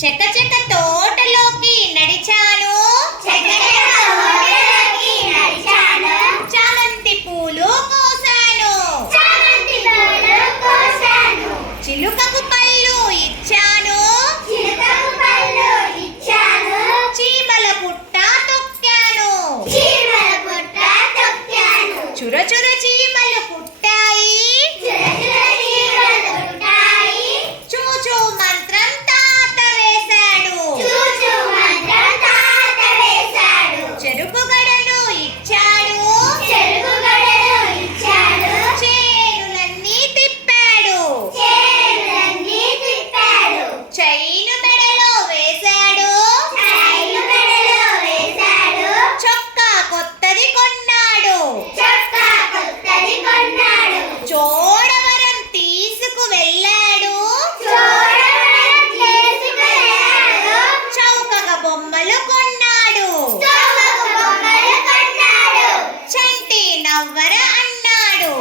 చకచక తోటలోకి నడిచాను, చామంతి పూలు కోసాను, చిలుకకు పళ్ళు ఇచ్చాను, చీమల పుట్ట తొక్కాను, చురచుర చీమలు పుట్టాయి, చూచూ మంత్రం తాత వేశాడు, చెరుకు గడలు ఇచ్చాడు, చేనులన్నీ తిప్పాడు, చైను మెడలో వేశాడు, చొక్కా కొత్తది కొన్నాడు, చోడవరం తీసుకు వెళ్ళాడు, చౌకగా బొమ్మలు కొన్నాడు, చంటి నవ్వర అన్నాడు.